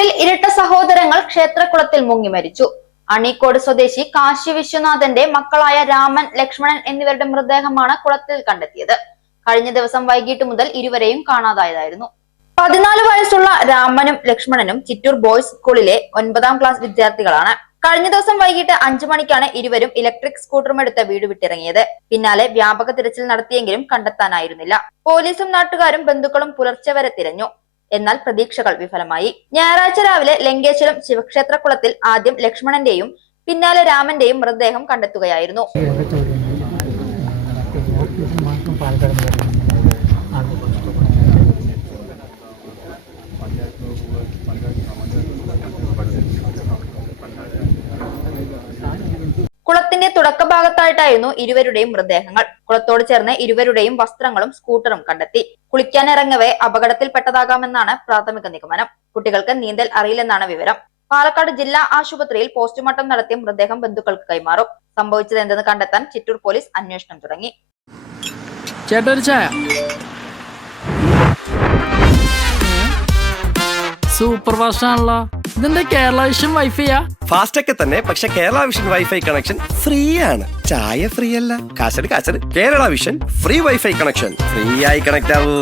കണ്ണൂരിൽ ഇരട്ട സഹോദരങ്ങൾ ക്ഷേത്രക്കുളത്തിൽ മുങ്ങി മരിച്ചു. അണീക്കോട് സ്വദേശി കാശി വിശ്വനാഥന്റെ മക്കളായ രാമൻ, ലക്ഷ്മണൻ എന്നിവരുടെ മൃതദേഹമാണ് കുളത്തിൽ കണ്ടെത്തിയത്. കഴിഞ്ഞ ദിവസം വൈകിട്ട് മുതൽ ഇരുവരെയും കാണാതായതായിരുന്നു. 14 വയസ്സുള്ള രാമനും ലക്ഷ്മണനും ചിറ്റൂർ ബോയ്സ് സ്കൂളിലെ 9ാം ക്ലാസ് വിദ്യാർത്ഥികളാണ്. കഴിഞ്ഞ ദിവസം വൈകിട്ട് 5 മണിക്കാണ് ഇരുവരും ഇലക്ട്രിക് സ്കൂട്ടറുമെടുത്ത് വീട് വിട്ടിറങ്ങിയത്. പിന്നാലെ വ്യാപക തിരച്ചിൽ നടത്തിയെങ്കിലും കണ്ടെത്താനായിരുന്നില്ല. പോലീസും നാട്ടുകാരും ബന്ധുക്കളും പുലർച്ചെ വരെ തിരഞ്ഞു. എന്നാൽ പ്രതീക്ഷകൾ വിഫലമായി. ഞായറാഴ്ച രാവിലെ ലങ്കേശ്വരം ശിവക്ഷേത്രക്കുളത്തിൽ ആദ്യം ലക്ഷ്മണന്റെയും പിന്നാലെ രാമന്റെയും മൃതദേഹം കണ്ടെത്തുകയായിരുന്നു. കുളത്തിന്റെ തുടക്ക ഭാഗത്തായിട്ടായിരുന്നു ഇരുവരുടെയും മൃതദേഹങ്ങൾ. കുളത്തോട് ചേർന്ന് ഇരുവരുടെയും വസ്ത്രങ്ങളും സ്കൂട്ടറും കണ്ടെത്തി. കുളിക്കാനിറങ്ങവെ അപകടത്തിൽപ്പെട്ടതാകാമെന്നാണ് പ്രാഥമിക നിഗമനം. കുട്ടികൾക്ക് നീന്തൽ അറിയില്ലെന്നാണ് വിവരം. പാലക്കാട് ജില്ലാ ആശുപത്രിയിൽ പോസ്റ്റ്മോർട്ടം നടത്തിയ മൃതദേഹം ബന്ധുക്കൾക്ക് കൈമാറും. സംഭവിച്ചത് എന്തെന്ന് കണ്ടെത്താൻ ചിറ്റൂർ പോലീസ് അന്വേഷണം തുടങ്ങി. സൂപ്പർ ഫാസ്റ്റ് ആണല്ലോ. ഇതിന്റെ കേരള വിഷൻ വൈഫൈയാ? ഫാസ്റ്റ് ഒക്കെ തന്നെ, പക്ഷെ Kerala vision wifi connection free ആണ്. ചായ ഫ്രീ അല്ല, കാശട് Kerala vision free wifi connection. Free ആയി കണക്ട് ആവൂ.